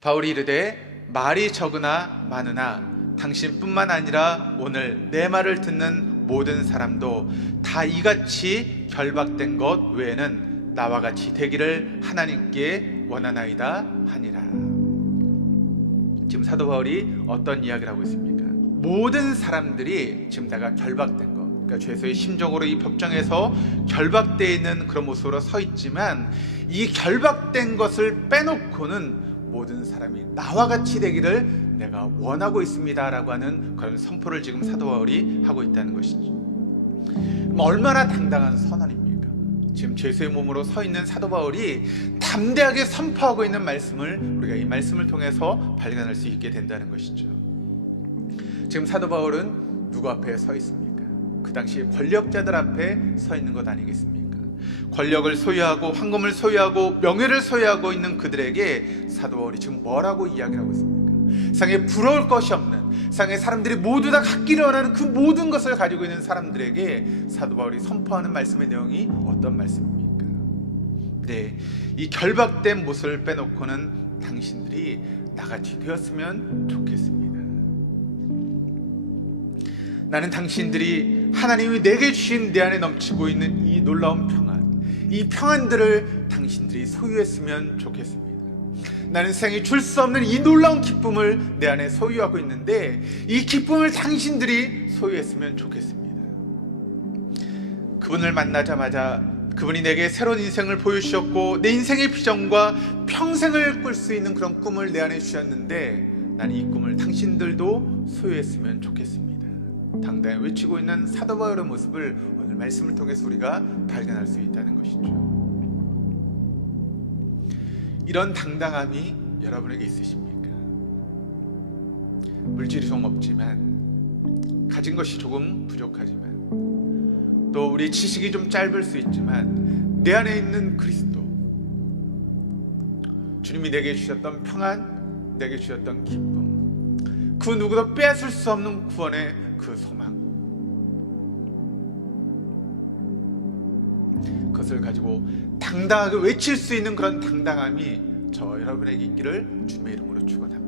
바울이 이르되 말이 적으나 많으나 당신뿐만 아니라 오늘 내 말을 듣는 모든 사람도 다 이같이 결박된 것 외에는 나와 같이 되기를 하나님께 원하나이다 하니라. 지금 사도 바울이 어떤 이야기를 하고 있습니까? 모든 사람들이 지금 다가 결박된 것. 그러니까 죄수의 심적으로 이 법정에서 결박되어 있는 그런 모습으로 서 있지만 이 결박된 것을 빼놓고는 모든 사람이 나와 같이 되기를 내가 원하고 있습니다라고 하는 그런 선포를 지금 사도 바울이 하고 있다는 것이죠. 얼마나 당당한 선언입니까? 지금 죄수의 몸으로 서 있는 사도 바울이 담대하게 선포하고 있는 말씀을 우리가 이 말씀을 통해서 발견할 수 있게 된다는 것이죠. 지금 사도 바울은 누구 앞에 서 있습니까? 그 당시 권력자들 앞에 서 있는 것 아니겠습니까? 권력을 소유하고 황금을 소유하고 명예를 소유하고 있는 그들에게 사도 바울이 지금 뭐라고 이야기를 하고 있습니까? 상에 부러울 것이 없는 상에 사람들이 모두 다 갖기를 원하는 그 모든 것을 가지고 있는 사람들에게 사도 바울이 선포하는 말씀의 내용이 어떤 말씀입니까? 네, 이 결박된 모습을 빼놓고는 당신들이 나같이 되었으면 좋겠습니다. 나는 당신들이 하나님이 내게 주신 내 안에 넘치고 있는 이 놀라운 평안, 이 평안들을 당신들이 소유했으면 좋겠습니다. 나는 세상에 줄 수 없는 이 놀라운 기쁨을 내 안에 소유하고 있는데 이 기쁨을 당신들이 소유했으면 좋겠습니다. 그분을 만나자마자 그분이 내게 새로운 인생을 보여주셨고 내 인생의 비전과 평생을 꿀 수 있는 그런 꿈을 내 안에 주셨는데 나는 이 꿈을 당신들도 소유했으면 좋겠습니다. 당당히 외치고 있는 사도 바울의 모습을 오늘 말씀을 통해서 우리가 발견할 수 있다는 것이죠. 이런 당당함이 여러분에게 있으십니까? 물질이 좀 없지만 가진 것이 조금 부족하지만 또 우리 지식이 좀 짧을 수 있지만 내 안에 있는 그리스도 주님이 내게 주셨던 평안 내게 주셨던 기쁨 그 누구도 빼앗을 수 없는 구원의 그 소망 그것을 가지고 당당하게 외칠 수 있는 그런 당당함이 저 여러분에게 있기를 주님의 이름으로 축원합니다.